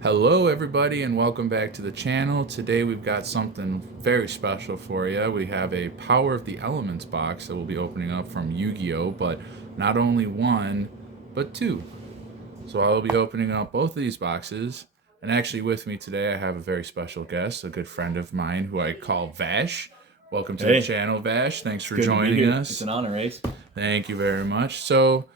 Hello everybody and welcome back to the channel. Today we've got something very special for you. We have a Power of the Elements box that we'll be opening up from YuGiOh, but not only one, but two. So I'll be opening up both of these boxes. And actually with me today I have a very special guest, a good friend of mine who I call Vash. Welcome to the Hey, channel, Vash. Thanks it's for good to be joining here. It's us. an honor, Ace. Thank you very much. So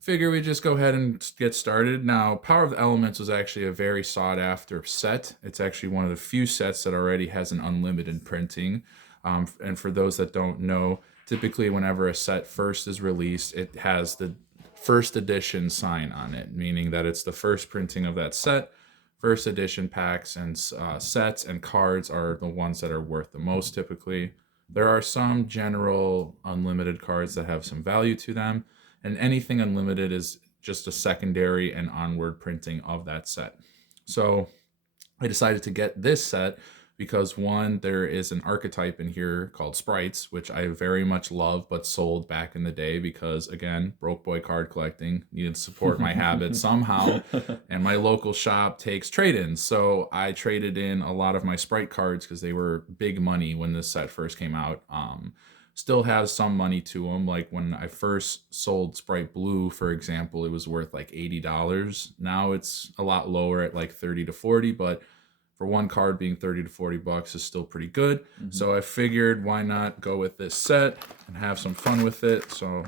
figure we just go ahead and get started. Now, Power of the Elements was actually a very sought after set. It's actually one of the few sets that already has an unlimited printing. And for those that don't know, typically whenever a set first is released, it has the first edition sign on it, meaning that it's the first printing of that set. First edition packs and sets and cards are the ones that are worth the most typically. There are some general unlimited cards that have some value to them, and anything unlimited is just a secondary and onward printing of that set. So I decided to get this set because one, there is an archetype in here called Sprites, which I very much love but sold back in the day because, again, broke boy card collecting, needed to support my habit somehow, and my local shop takes trade-ins. So I traded in a lot of my Sprite cards because they were big money when this set first came out. Still has some money to them. Like when I first sold Sprite Blue, for example, it was worth like $80. Now it's a lot lower at like 30 to 40, but for one card being 30 to 40 bucks is still pretty good. So I figured why not go with this set and have some fun with it. So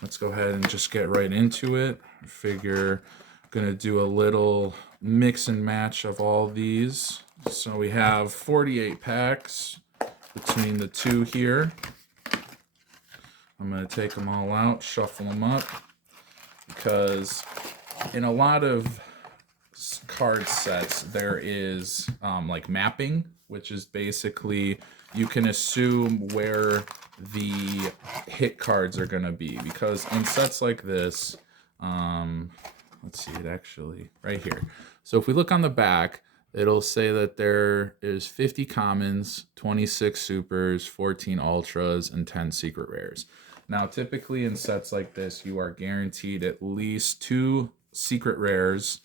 let's go ahead and just get right into it. I figure I'm gonna do a little mix and match of all these. So we have 48 packs between the two here. I'm going to take them all out, shuffle them up, because in a lot of card sets, there is like mapping, which is basically you can assume where the hit cards are going to be. Because in sets like this, let's see it actually right here. So if we look on the back, it'll say that there is 50 commons, 26 supers, 14 ultras, and 10 secret rares. Now, typically in sets like this, you are guaranteed at least 2 secret rares,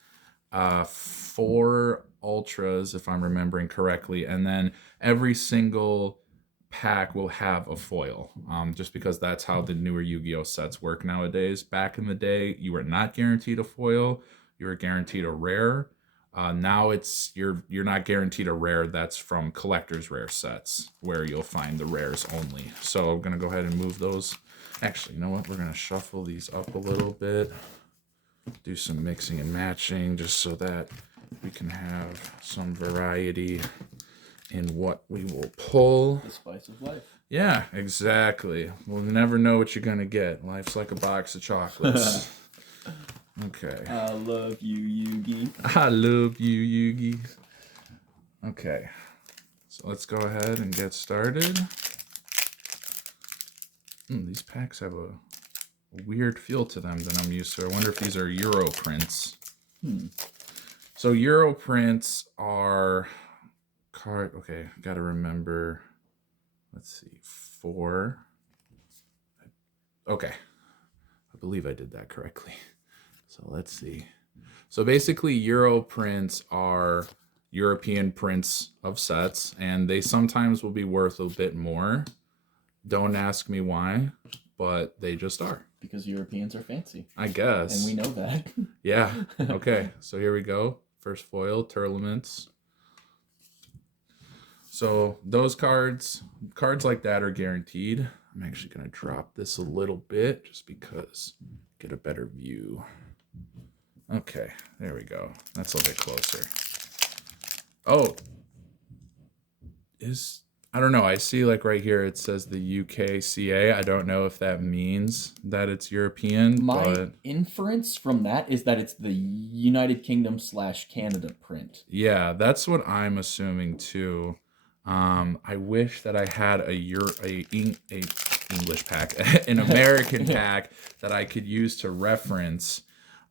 4 ultras, if I'm remembering correctly, and then every single pack will have a foil, just because that's how the newer Yu-Gi-Oh sets work nowadays. Back in the day, you were not guaranteed a foil; you were guaranteed a rare. Now you're not guaranteed a rare. That's from collector's rare sets where you'll find the rares only. So I'm gonna go ahead and move those. Actually, you know what? We're gonna shuffle these up a little bit, do some mixing and matching just so that we can have some variety in what we will pull. The spice of life. Yeah, exactly. We'll never know what you're gonna get. Life's like a box of chocolates. Okay. I love you, Yugi. I love you, Yugi. Okay, so let's go ahead and get started. These packs have a weird feel to them than I'm used to. I wonder if these are Euro prints. So Euro prints are card. Okay, gotta remember. Let's see, 4. Okay, I believe I did that correctly. So let's see. So basically, Euro prints are European prints of sets, and they sometimes will be worth a bit more. Don't ask me why, but they just are. Because Europeans are fancy. I guess. And we know that. Yeah. Okay, so here we go. First foil, Tournaments. So those cards like that are guaranteed. I'm actually going to drop this a little bit just because get a better view. Okay, there we go. That's a little bit closer. Oh, I don't know. I see like right here it says the UKCA. I don't know if that means that it's European, My inference from that is that it's the United Kingdom / Canada print. Yeah, that's what I'm assuming too. I wish that I had a English pack, an American pack that I could use to reference.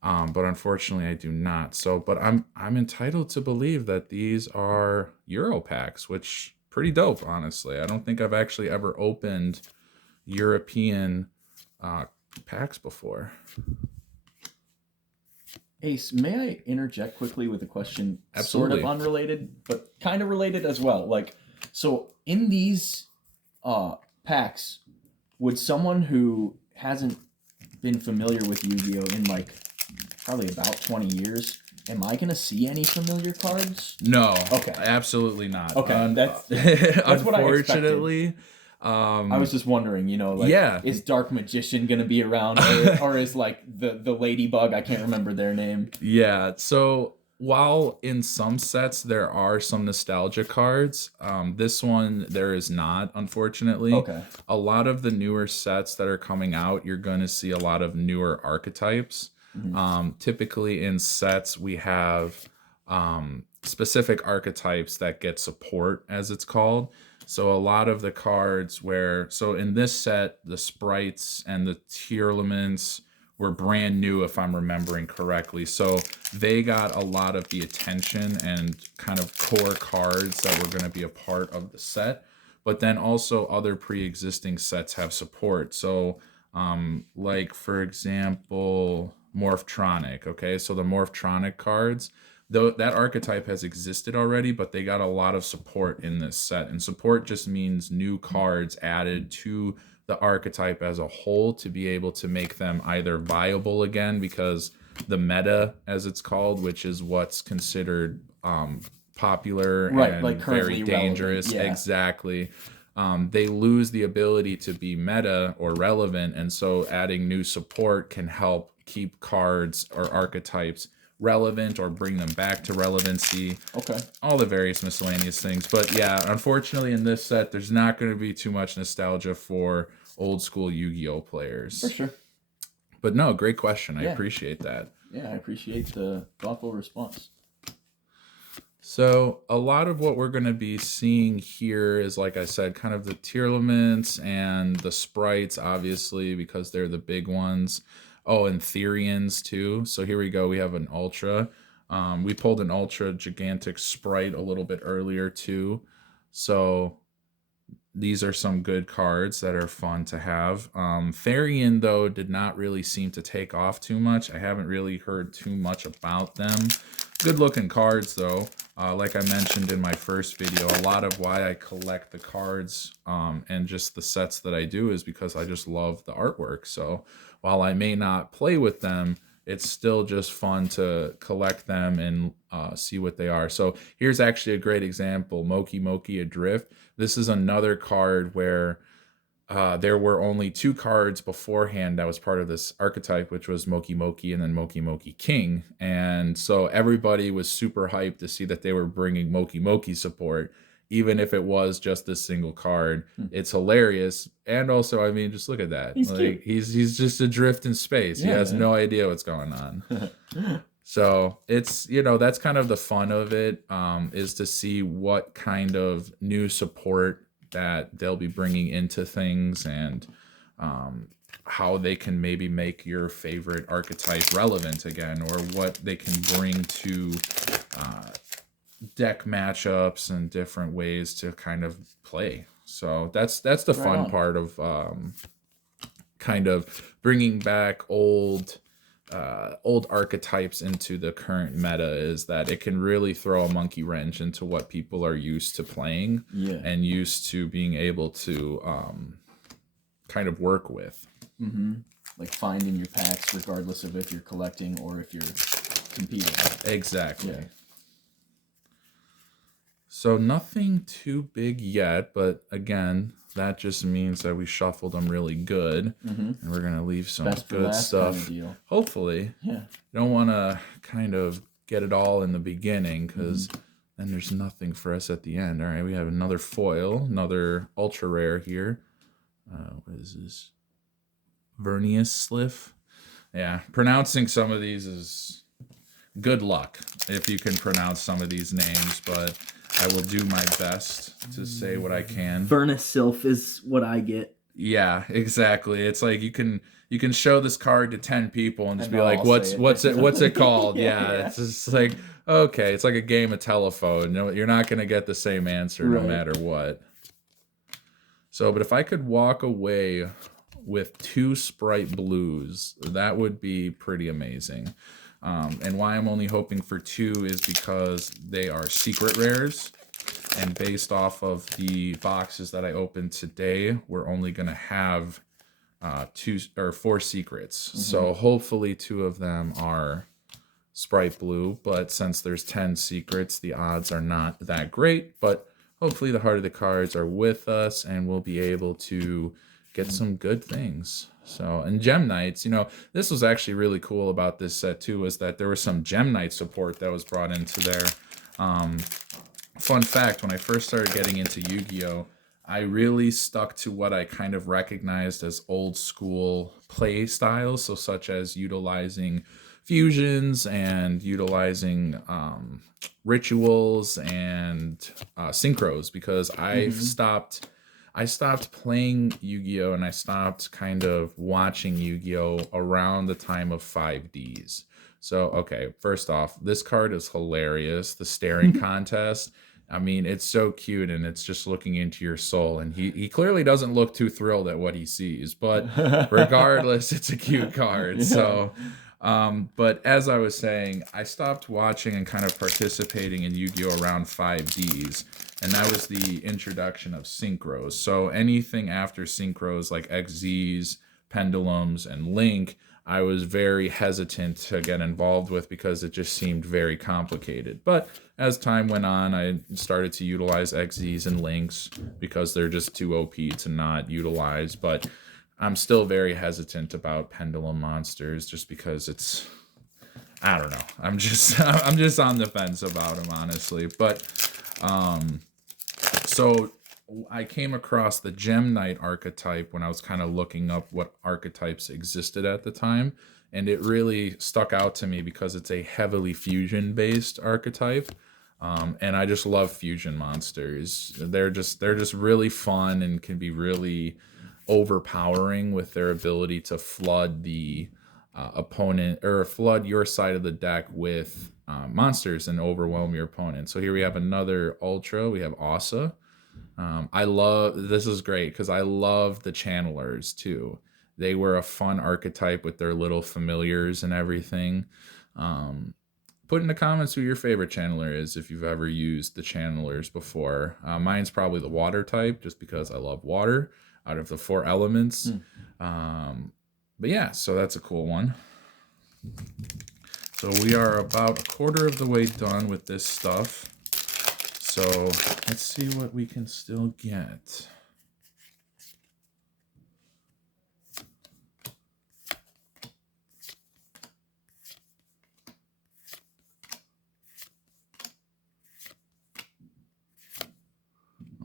But unfortunately I do not. So, but I'm entitled to believe that these are Euro packs, which pretty dope, honestly. I don't think I've actually ever opened European packs before. Ace, may I interject quickly with a question sort Absolutely. of unrelated, but kind of related as well? Like, so in these packs, would someone who hasn't been familiar with Yu-Gi-Oh in like probably about 20 years, am I gonna see any familiar cards? No, Okay. absolutely not. Okay, that's what I expected. Unfortunately, I was just wondering, like, yeah, is Dark Magician gonna be around, or is like the Ladybug? I can't remember their name. yeah. So while in some sets there are some nostalgia cards, this one there is not, unfortunately. Okay. A lot of the newer sets that are coming out, you're going to see a lot of newer archetypes. Typically in sets, we have specific archetypes that get support, as it's called. So a lot of the cards so in this set, the sprites and the tearlaments were brand new, if I'm remembering correctly. So they got a lot of the attention and kind of core cards that were going to be a part of the set. But then also other pre-existing sets have support. So like for example, Morphtronic. Okay, so the Morphtronic cards, though that archetype has existed already, but they got a lot of support in this set. And support just means new cards added to the archetype as a whole to be able to make them either viable again, because the meta, as it's called, which is what's considered popular Right, and like very currently dangerous. relevant. Yeah. Exactly. They lose the ability to be meta or relevant, and so adding new support can help keep cards or archetypes relevant or bring them back to relevancy. Okay. All the various miscellaneous things. But yeah, unfortunately in this set, there's not going to be too much nostalgia for old school Yu-Gi-Oh players. For sure. But no, great question. I Yeah. appreciate that. Yeah, I appreciate the thoughtful response. So a lot of what we're going to be seeing here is, like I said, kind of the tearlaments and the sprites, obviously, because they're the big ones. Oh, and Therians too. So here we go. We have an Ultra. We pulled an Ultra gigantic sprite a little bit earlier too. So these are some good cards that are fun to have. Therian, though, did not really seem to take off too much. I haven't really heard too much about them. Good looking cards, though. Like I mentioned in my first video, a lot of why I collect the cards and just the sets that I do is because I just love the artwork. So while I may not play with them, it's still just fun to collect them and see what they are. So here's actually a great example, Moki Moki Adrift. This is another card where there were only 2 cards beforehand that was part of this archetype, which was Moki Moki and then Moki Moki King. And so everybody was super hyped to see that they were bringing Moki Moki support, even if it was just this single card. It's hilarious. And also, I mean, just look at that. He's cute. He's just adrift in space. Yeah, he has man. no idea what's going on. So it's, that's kind of the fun of it, is to see what kind of new support that they'll be bringing into things, and how they can maybe make your favorite archetype relevant again, or what they can bring to deck matchups and different ways to kind of play. So that's the fun part of kind of bringing back old archetypes into the current meta, is that it can really throw a monkey wrench into what people are used to playing and used to being able to kind of work with. Like finding your packs regardless of if you're collecting or if you're competing. Exactly. Yeah. So nothing too big yet, but again, that just means that we shuffled them really good, and we're gonna leave some good stuff. Kind of deal. Hopefully, yeah. You don't want to kind of get it all in the beginning, because then there's nothing for us at the end. All right, we have another foil, another ultra rare here. What is this? Vernius Sliff. Yeah, pronouncing some of these is good luck if you can pronounce some of these names, but I will do my best to say what I can. Vernisilf is what I get. Yeah, exactly. It's like you can show this card to 10 people and just be like, what's it called? yeah, it's just like, okay, it's like a game of telephone. No, you're not gonna get the same answer no matter what. So, but if I could walk away with 2 Sprite Blues, that would be pretty amazing. And why I'm only hoping for 2 is because they are secret rares. And based off of the boxes that I opened today, we're only going to have 2 or 4 secrets. So hopefully 2 of them are Sprite Blue. But since there's 10 secrets, the odds are not that great. But hopefully the heart of the cards are with us and we'll be able to get some good things. So, and Gem Knights, this was actually really cool about this set too, was that there was some Gem Knight support that was brought into there. Fun fact, when I first started getting into Yu-Gi-Oh, I really stuck to what I kind of recognized as old school play styles, so such as utilizing fusions and utilizing rituals and synchros, because I stopped playing Yu-Gi-Oh and I stopped kind of watching Yu-Gi-Oh around the time of 5Ds. So, okay, first off, this card is hilarious. The staring contest. I mean, it's so cute and it's just looking into your soul. And he clearly doesn't look too thrilled at what he sees. But regardless, it's a cute card. Yeah. So, but as I was saying, I stopped watching and kind of participating in Yu-Gi-Oh around 5Ds. And that was the introduction of synchros. So anything after synchros like XZs, pendulums, and Link, I was very hesitant to get involved with because it just seemed very complicated. But as time went on, I started to utilize XZs and Links because they're just too OP to not utilize. But I'm still very hesitant about pendulum monsters just because it's, I don't know. I'm just on the fence about them, honestly. But so I came across the Gem Knight archetype when I was kind of looking up what archetypes existed at the time, and it really stuck out to me because it's a heavily fusion based archetype. And I just love fusion monsters. They're just really fun and can be really overpowering with their ability to flood the opponent, or flood your side of the deck with monsters and overwhelm your opponent. So here we have another Ultra. We have Asa. This is great because I love the channelers too. They were a fun archetype with their little familiars and everything. Put in the comments who your favorite channeler is if you've ever used the channelers before. Mine's probably the water type just because I love water out of the 4 elements. But yeah, so that's a cool one. So we are about a quarter of the way done with this stuff. So let's see what we can still get.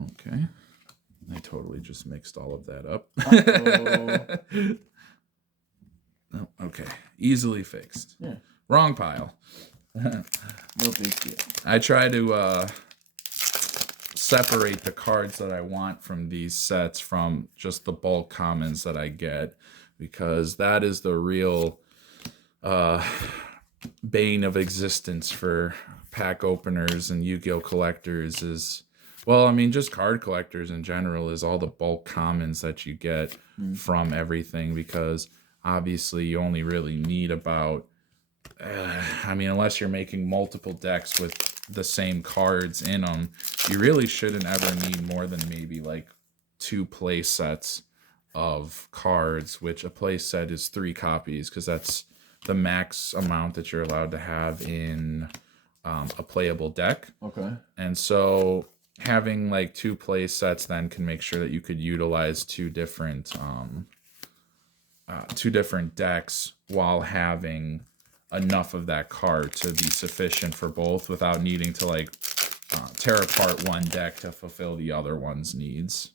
Okay. I totally just mixed all of that up. Oh, okay. Easily fixed. Yeah. Wrong pile. No big deal. I try to separate the cards that I want from these sets from just the bulk commons that I get, because that is the real bane of existence for pack openers and Yu-Gi-Oh collectors is, well, I mean, just card collectors in general, is all the bulk commons that you get from everything, because obviously you only really need about, I mean, unless you're making multiple decks with the same cards in them, you really shouldn't ever need more than maybe like 2 play sets of cards, which a play set is 3 copies, because that's the max amount that you're allowed to have in a playable deck. Okay. And so having like 2 play sets then can make sure that you could utilize 2 different decks while having enough of that card to be sufficient for both without needing to like tear apart one deck to fulfill the other one's needs.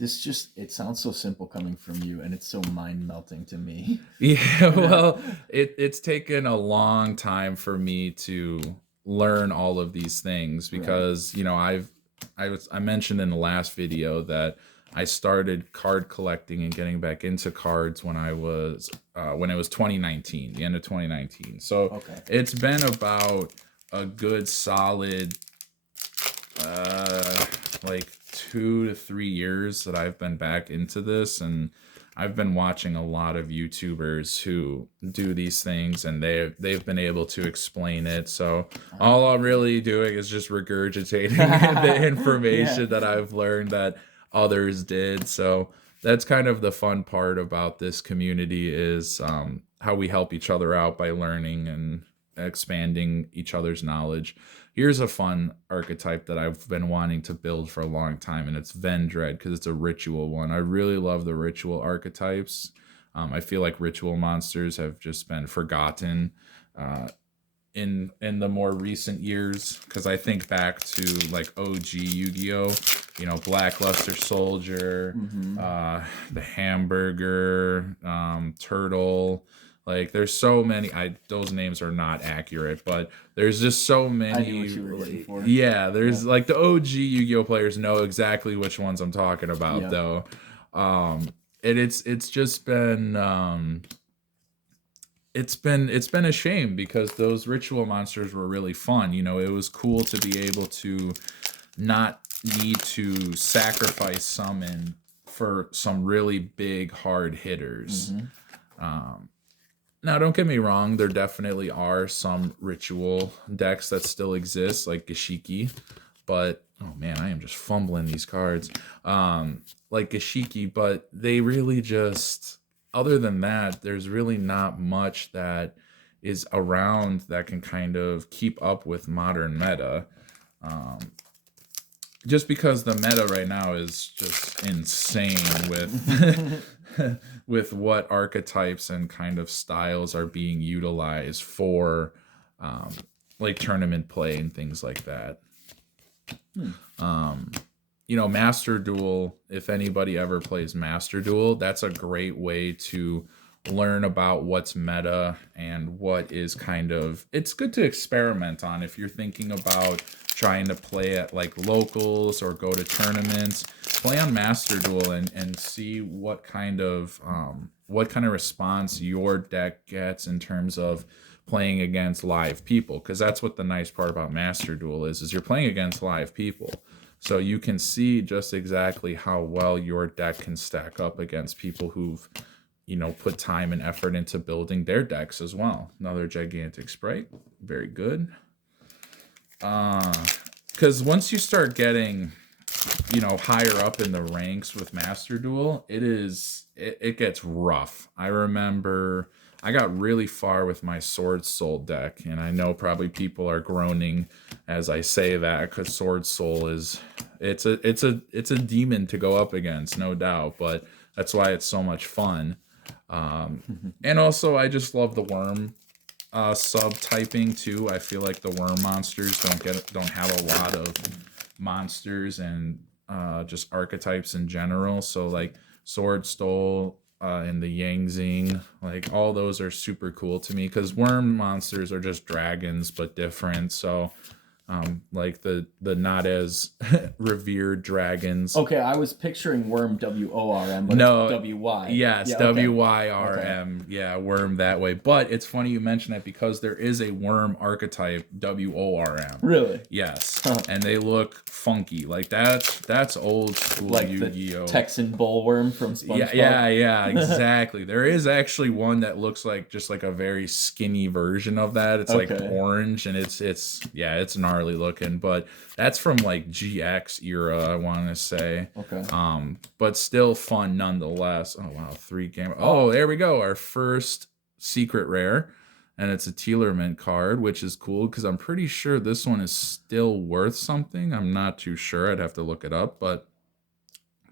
It sounds so simple coming from you, and it's so mind-melting to me. Yeah, well, it's taken a long time for me to learn all of these things because, you know, I mentioned in the last video that I started card collecting and getting back into cards when it was 2019, the end of 2019. So it's been about a good solid like 2 to 3 years that I've been back into this, and I've been watching a lot of YouTubers who do these things, and they've been able to explain it. So all I'm really doing is just regurgitating the information that I've learned that others did. So that's kind of the fun part about this community is how we help each other out by learning and expanding each other's knowledge. Here's a fun archetype that I've been wanting to build for a long time, and it's Vendread because it's a ritual one. I really love the ritual archetypes. I feel like ritual monsters have just been forgotten in the more recent years, because I think back to like OG Yu-Gi-Oh, Blackluster Soldier, the Hamburger, Turtle. Like there's so many. Those names are not accurate, but there's just so many. I knew what you were looking for. Yeah, there's like the OG Yu-Gi-Oh players know exactly which ones I'm talking about, though. And it's just been it's been a shame because those ritual monsters were really fun. It was cool to be able to not need to sacrifice summon for some really big hard hitters. Now, don't get me wrong, there definitely are some ritual decks that still exist, like Gashiki, but oh man, I am just fumbling these cards. Like Gashiki, but they really just, other than that, there's really not much that is around that can kind of keep up with modern meta. Just because the meta right now is just insane with with what archetypes and kind of styles are being utilized for like tournament play and things like that. Master Duel, if anybody ever plays Master Duel, that's a great way to learn about what's meta and what is kind of, it's good to experiment on if you're thinking about trying to play at like locals or go to tournaments. Play on Master Duel and see what kind of response your deck gets in terms of playing against live people, because that's what the nice part about Master Duel is you're playing against live people. So you can see just exactly how well your deck can stack up against people who've, put time and effort into building their decks as well. Another gigantic sprite. Very good. Because once you start getting, higher up in the ranks with Master Duel, it gets rough. I remember I got really far with my Sword Soul deck, and I know probably people are groaning as I say that, because Sword Soul it's a demon to go up against, no doubt, but that's why it's so much fun. And also I just love the worm subtyping too. I feel like the worm monsters don't have a lot of monsters and just archetypes in general. So like Sword Soul and the Yang Zing, like all those are super cool to me because worm monsters are just dragons but different. So like the not as revered dragons. Okay, I was picturing worm WORM, but no, it's WY. Yes, Yeah, okay. WYRM. Okay. Yeah, worm that way. But it's funny you mention that because there is a worm archetype WORM. Really? Yes. Huh. And they look funky. Like that's old school like YuGiOh. The Texan bullworm from SpongeBob. Yeah, exactly. There is actually one that looks like just like a very skinny version of that. It's like orange and it's gnarly looking, but that's from like GX era, I want to say. Okay. But still fun nonetheless. Oh wow, 3 game. Oh, there we go. Our first secret rare, and it's a Teelerman card, which is cool because I'm pretty sure this one is still worth something. I'm not too sure. I'd have to look it up, but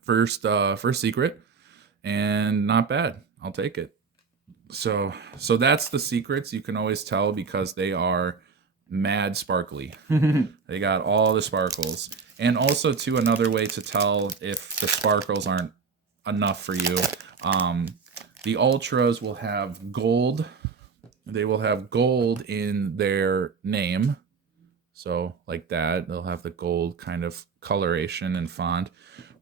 first secret, and not bad. I'll take it. So that's the secrets. You can always tell because they are mad sparkly. They got all the sparkles. And also too, another way to tell if the sparkles aren't enough for you, the ultras will have gold. They will have gold in their name, so like that they'll have the gold kind of coloration and font,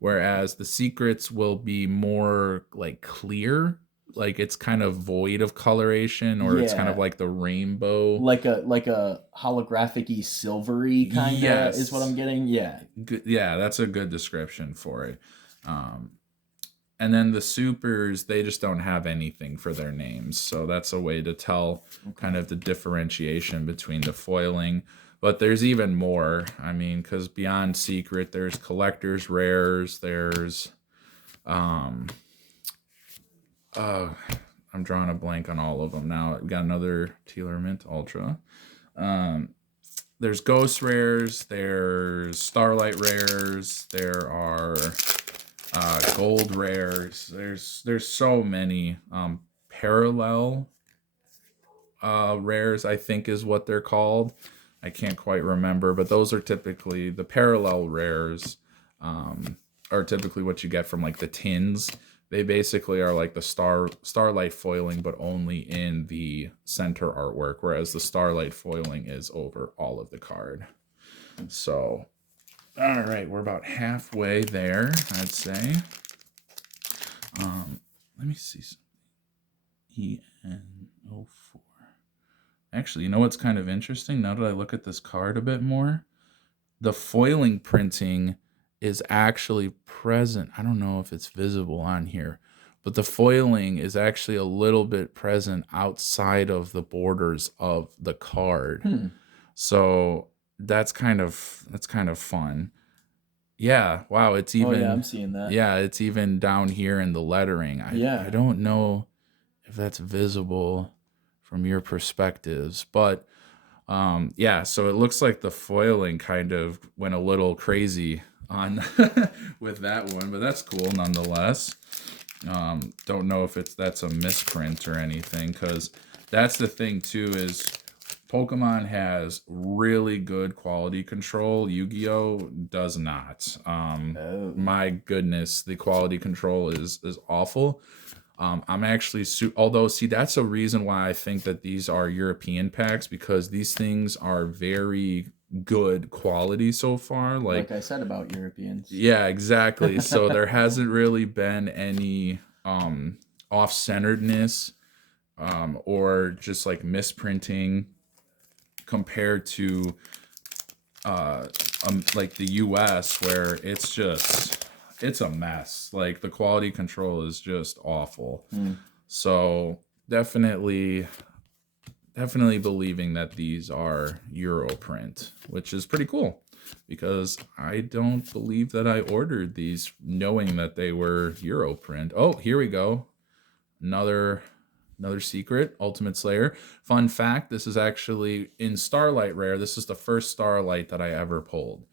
whereas the secrets will be more like clear, like it's kind of void of coloration, or it's kind of like the rainbow, like a holographic-y silvery kind of is what I'm getting. Yeah, yeah, that's a good description for it. And then the supers, they just don't have anything for their names. So that's a way to tell kind of the differentiation between the foiling. But there's even more. I mean, because beyond secret, there's collector's rares. There's, I'm drawing a blank on all of them now. We got another Tealer Mint Ultra. There's ghost rares. There's starlight rares. There are gold rares. There's so many parallel rares, I think is what they're called. I can't quite remember, but those are typically the parallel rares. Are typically what you get from like the tins. They basically are like the starlight foiling, but only in the center artwork, whereas the starlight foiling is over all of the card. So, all right, we're about halfway there, I'd say. Let me see something. EN04. Actually, you know what's kind of interesting? Now that I look at this card a bit more, the foiling printing is actually present. I don't know if it's visible on here, but the foiling is actually a little bit present outside of the borders of the card. So that's kind of fun. Yeah, wow, it's even I'm seeing that. Yeah, it's even down here in the lettering. I don't know if that's visible from your perspectives, but yeah, so it looks like the foiling kind of went a little crazy on with that one, but that's cool nonetheless. Don't know if that's a misprint or anything, because that's the thing too, is Pokemon has really good quality control. YuGiOh does not. My goodness, the quality control is awful. I'm actually, although, see, that's a reason why I think that these are European packs, because these things are very good quality so far. Like I said about Europeans. Yeah, exactly. So there hasn't really been any off-centeredness or just like misprinting compared to like the US, where it's a mess. Like the quality control is just awful. So definitely believing that these are Euro print, which is pretty cool, because I don't believe that I ordered these knowing that they were Euro print. Oh, here we go. Another secret, Ultimate Slayer. Fun fact, this is actually in Starlight Rare. This is the first Starlight that I ever pulled.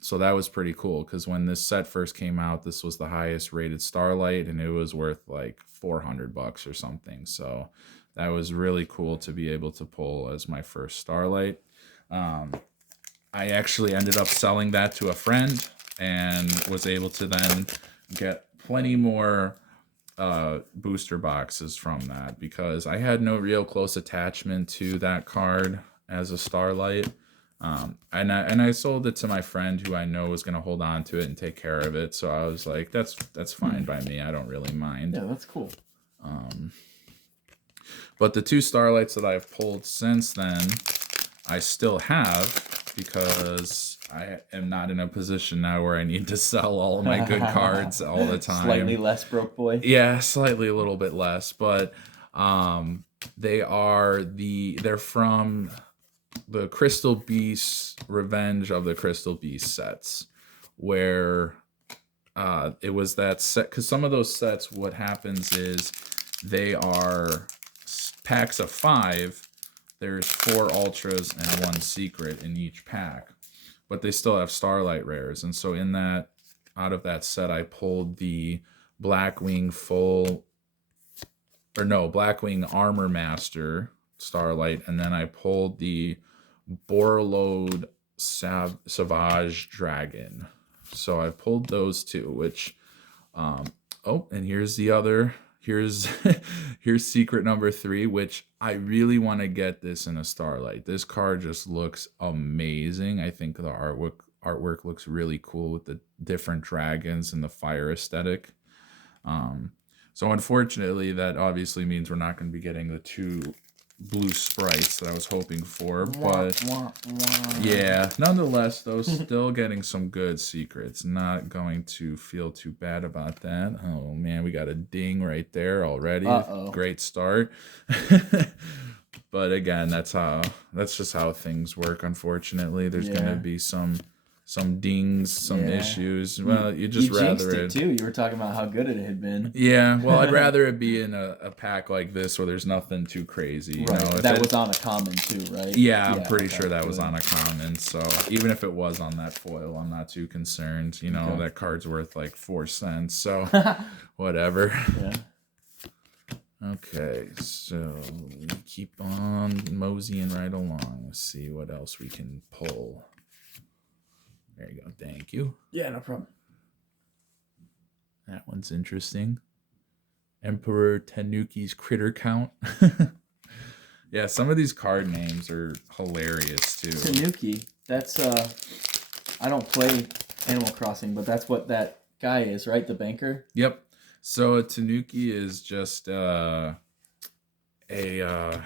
So that was pretty cool, because when this set first came out, this was the highest rated Starlight, and it was worth like $400 or something. So that was really cool to be able to pull as my first Starlight. I actually ended up selling that to a friend and was able to then get plenty more booster boxes from that, because I had no real close attachment to that card as a Starlight. And I sold it to my friend, who I know was going to hold on to it and take care of it. So I was like, that's fine by me. I don't really mind. Yeah, that's cool. But the two Starlights that I've pulled since then, I still have, because I am not in a position now where I need to sell all of my good cards all the time. Slightly less broke boy. Yeah, slightly a little bit less, but they're from the Crystal Beast Revenge of the Crystal Beast sets, where it was that set, because some of those sets, what happens is they are packs of 5. There's 4 ultras and 1 secret in each pack, but they still have Starlight rares. And so out of that set, I pulled the Blackwing Blackwing Armor Master Starlight, and then I pulled the Borlode Savage Dragon. So I pulled those two, which and here's the other. Here's secret number 3, which I really want to get this in a Starlight. This card just looks amazing. I think the artwork looks really cool with the different dragons and the fire aesthetic. So unfortunately, that obviously means we're not going to be getting the 2 blue sprites that I was hoping for, but yeah, nonetheless, though, still getting some good secrets. Not going to feel too bad about that. Oh man, we got a ding right there already. Great start. But again, that's just how things work. Unfortunately, there's gonna be some dings, some issues. Well, you just jinxed rather it too. You were talking about how good it had been. Yeah, well, I'd rather it be in a pack like this where there's nothing too crazy. You know? If That was on a common too, right? Yeah, I'm pretty sure that was on a common. So even if it was on that foil, I'm not too concerned. You know, that card's worth like 4 cents. So whatever. Yeah. Okay, so we keep on moseying right along. Let's see what else we can pull. There you go. Thank you. Yeah, no problem. That one's interesting. Emperor Tanuki's Critter Count. Yeah, some of these card names are hilarious too. Tanuki. That's I don't play Animal Crossing, but that's what that guy is, right? The banker. Yep. So a Tanuki is just oh my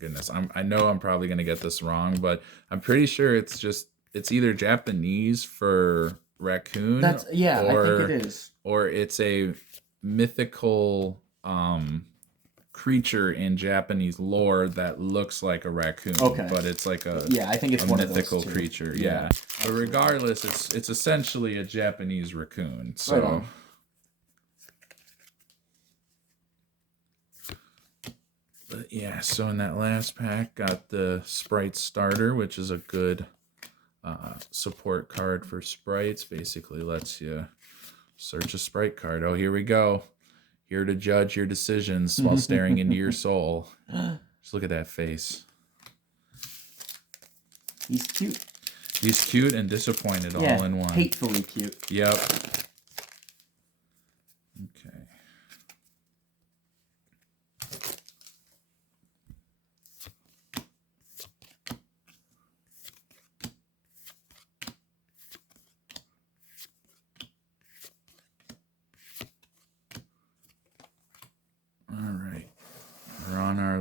goodness. I know I'm probably gonna get this wrong, but I'm pretty sure it's either Japanese for raccoon. I think it is. Or it's a mythical creature in Japanese lore that looks like a raccoon. Okay. But it's like a I think it's a one mythical of those two. creature. Yeah. But regardless, it's essentially a Japanese raccoon. So right on. But yeah, so in that last pack, got the Sprite Starter, which is a good support card for sprites. Basically lets you search a sprite card. Oh, here we go. Here to judge your decisions while staring into your soul. Just look at that face. He's cute. He's cute and disappointed all in one. Hatefully cute. Yep. Okay.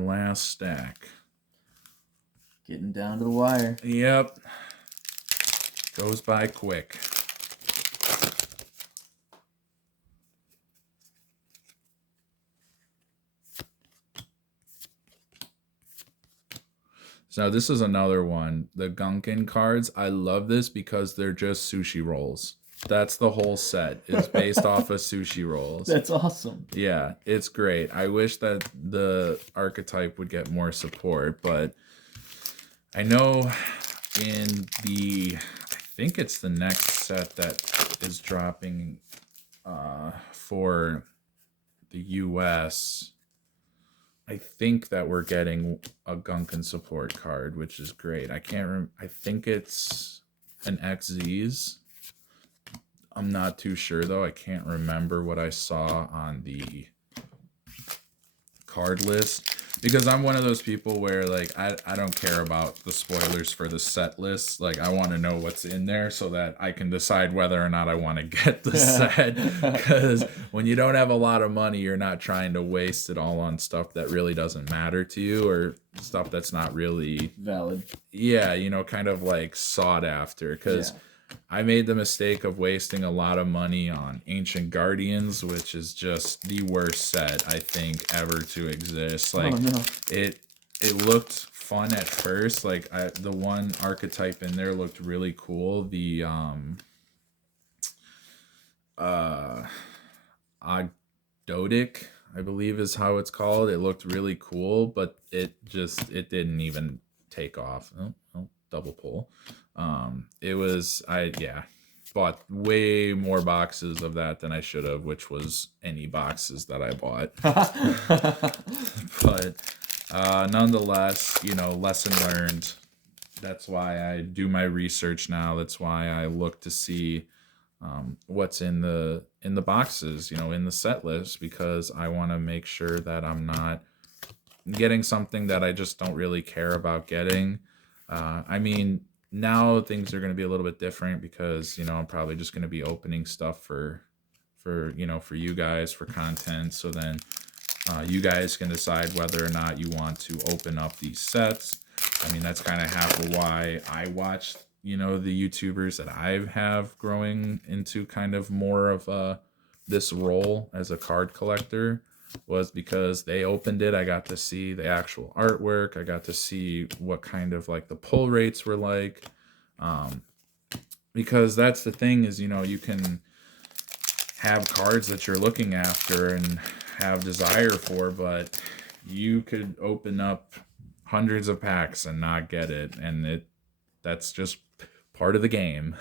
Last stack. Getting down to the wire. Yep. Goes by quick. So this is another one. The Gunkin cards. I love this because they're just sushi rolls. That's the whole set. Is based off of sushi rolls. That's awesome. Yeah, it's great. I wish that the archetype would get more support, but I know in I think it's the next set that is dropping for the US. I think that we're getting a Gunkin support card, which is great. I can't remember. I think it's an XZ's. I'm not too sure though. I can't remember what I saw on the card list because I'm one of those people where like I don't care about the spoilers for the set list. Like I want to know what's in there so that I can decide whether or not I want to get the set. Because when you don't have a lot of money, you're not trying to waste it all on stuff that really doesn't matter to you or stuff that's not really valid. Yeah, you know, kind of like sought after because. Yeah. I made the mistake of wasting a lot of money on Ancient Guardians, which is just the worst set I think ever to exist. Like it looked fun at first. Like the one archetype in there looked really cool. The Dodic, I believe is how it's called. It looked really cool, but it didn't even take off. Oh, double pull. Bought way more boxes of that than I should have, which was any boxes that I bought. But nonetheless, you know, lesson learned. That's why I do my research now. That's why I look to see what's in the boxes, you know, in the set list, because I want to make sure that I'm not getting something that I just don't really care about getting. I mean, now things are going to be a little bit different because, you know, I'm probably just going to be opening stuff for you guys for content. So then You guys can decide whether or not you want to open up these sets. I mean, that's kind of half of why I watched, you know, the YouTubers that I have growing into kind of more of this role as a card collector, was because they opened it. I got to see the actual artwork. I got to see what kind of like the pull rates were like. Because that's the thing is, you know, you can have cards that you're looking after and have desire for, but you could open up hundreds of packs and not get it, and that's just part of the game.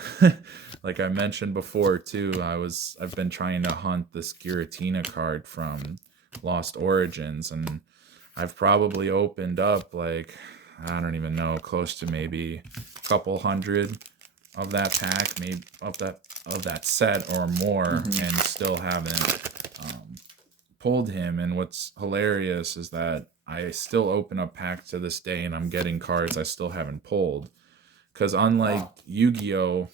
Like I mentioned before too, I've been trying to hunt this Giratina card from Lost Origins, and I've probably opened up like, I don't even know, close to maybe a couple hundred of that pack, maybe of that set or more, and still haven't pulled him. And what's hilarious is that I still open up packs to this day and I'm getting cards I still haven't pulled. Because unlike Yu-Gi-Oh,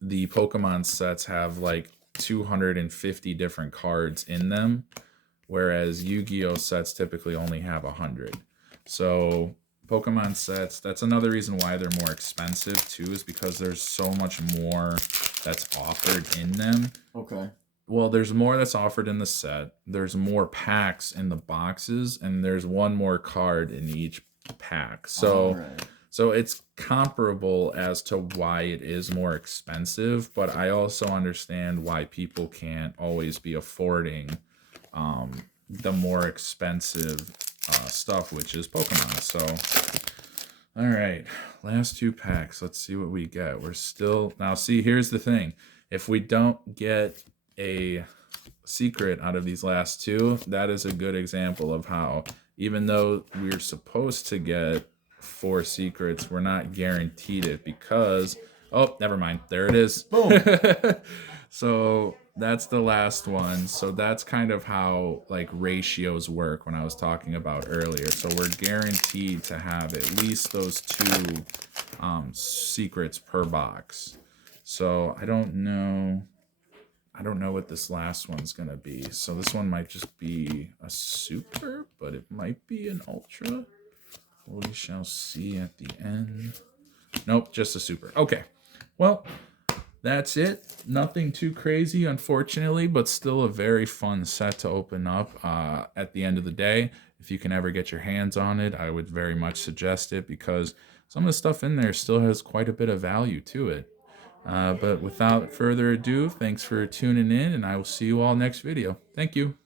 the Pokemon sets have like 250 different cards in them, whereas Yu-Gi-Oh sets typically only have 100. So Pokemon sets, that's another reason why they're more expensive too, is because there's so much more that's offered in them. Okay. Well, there's more that's offered in the set. There's more packs in the boxes, and there's one more card in each pack. So, so it's comparable as to why it is more expensive, but I also understand why people can't always be affording the more expensive stuff, which is Pokemon. So, all right, last two packs. Let's see what we get. We're still now. See, here's the thing: if we don't get a secret out of these last two, that is a good example of how, even though we're supposed to get 4 secrets, we're not guaranteed it, because oh, never mind, there it is. Boom. So that's the last one. So that's kind of how like ratios work when I was talking about earlier. So we're guaranteed to have at least those 2 secrets per box. So I don't know what this last one's gonna be. So this one might just be a super, but it might be an ultra. We shall see at the end. Nope, just a super. Okay, well, that's it. Nothing too crazy, unfortunately, but still a very fun set to open up at the end of the day. If you can ever get your hands on it, I would very much suggest it, because some of the stuff in there still has quite a bit of value to it. But without further ado, thanks for tuning in, and I will see you all next video. Thank you.